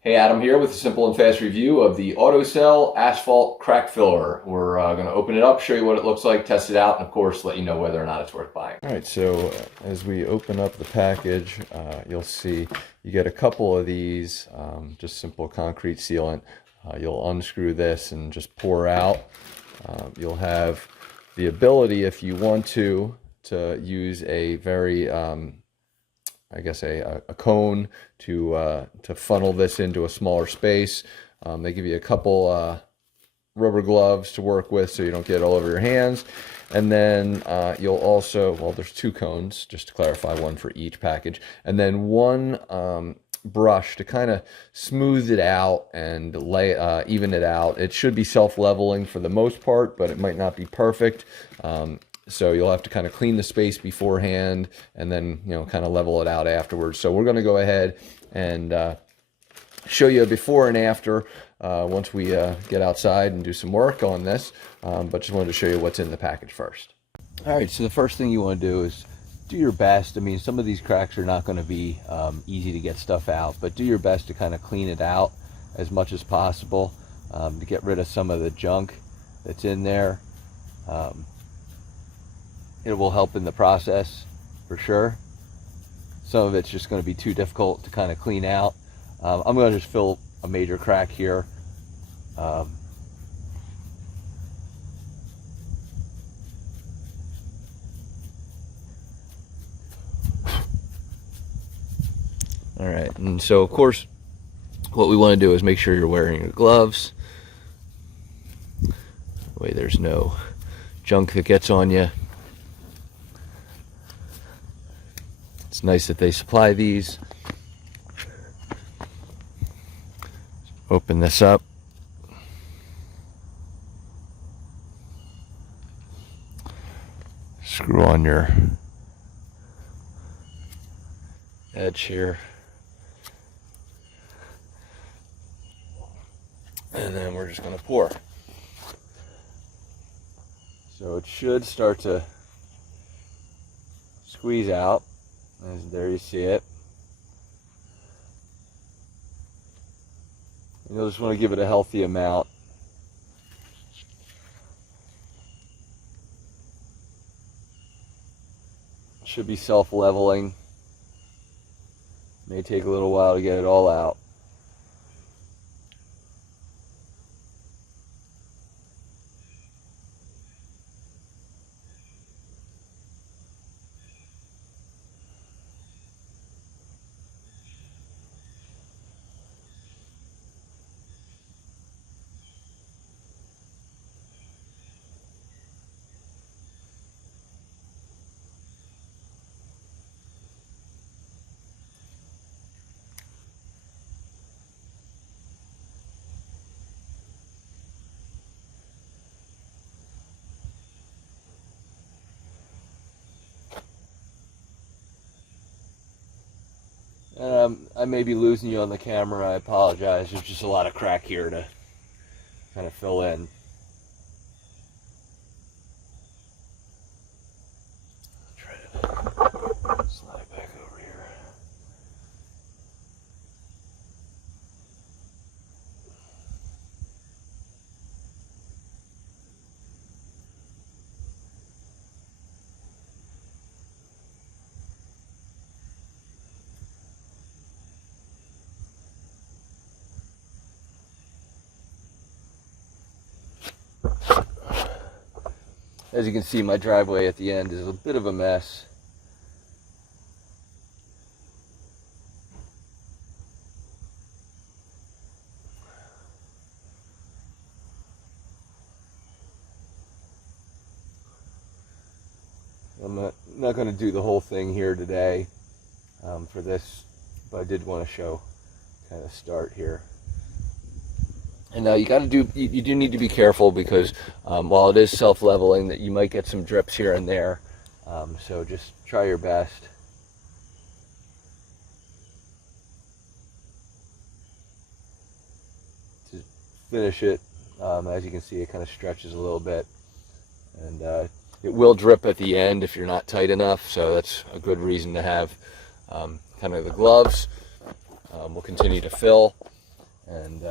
Hey, Adam here with a simple and fast review of the Autosel Asphalt Crack Filler. We're going to open it up, show you what it looks like, test it out, and of course let you know whether or not it's worth buying. All right, so as we open up the package, you'll see you get a couple of these, just simple concrete sealant. You'll unscrew this and just pour out. You'll have the ability, if you want to use a very I guess a cone to funnel this into a smaller space. They give you a couple rubber gloves to work with so you don't get it all over your hands. And then you'll also, well, there's two cones, just to clarify, one for each package. And then one brush to kind of smooth it out and even it out. It should be self-leveling for the most part, but it might not be perfect. So you'll have to kind of clean the space beforehand and then, kind of level it out afterwards. So we're going to go ahead and show you a before and after once we get outside and do some work on this. But just wanted to show you what's in the package first. All right, so the first thing you want to do is do your best. I mean, some of these cracks are not going to be easy to get stuff out, but do your best to kind of clean it out as much as possible to get rid of some of the junk that's in there. It will help in the process for sure. Some of it's just going to be too difficult to kind of clean out. I'm going to just fill a major crack here. All right, and so of course what we want to do is make sure you're wearing your gloves. That way there's no junk that gets on you. It's nice that they supply these. Open this up. Screw on your edge here. And then we're just going to pour. So it should start to squeeze out. There you see it. You'll just want to give it a healthy amount. It should be self-leveling. May take a little while to get it all out. And I may be losing you on the camera. I apologize. There's just a lot of crack here to kind of fill in. Try to slide back over here. As you can see, my driveway at the end is a bit of a mess. I'm not going to do the whole thing here today for this, but I did want to show kind of start here. And you do need to be careful because while it is self-leveling, that you might get some drips here and there. So just try your best. To finish it. As you can see, it kind of stretches a little bit. And it will drip at the end if you're not tight enough, so that's a good reason to have kind of the gloves. We'll continue to fill. And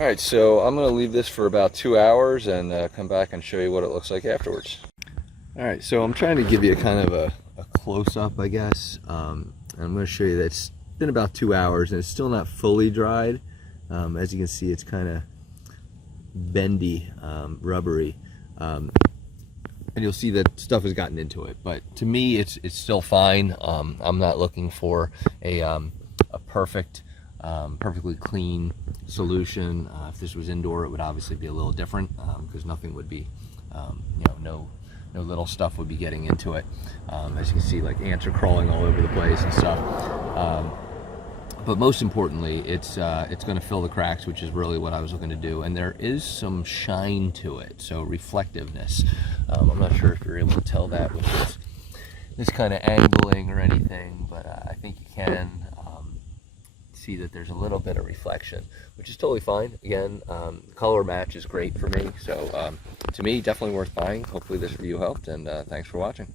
All right, so I'm going to leave this for about 2 hours and come back and show you what it looks like afterwards. All right, so I'm trying to give you kind of a close-up, I guess. And I'm going to show you that it's been about 2 hours and it's still not fully dried. As you can see, it's kind of bendy, rubbery. And you'll see that stuff has gotten into it. But to me, it's still fine. I'm not looking for a perfect, perfectly clean solution. If this was indoor, it would obviously be a little different because nothing would be, no little stuff would be getting into it. As you can see, like ants are crawling all over the place and stuff. But most importantly, it's going to fill the cracks, which is really what I was looking to do. And there is some shine to it, so reflectiveness. I'm not sure if you're able to tell that with this kind of angling or anything, but I think you can see that there's a little bit of reflection, which is totally fine. Again, color match is great for me. So to me, definitely worth buying. Hopefully this review helped, and thanks for watching.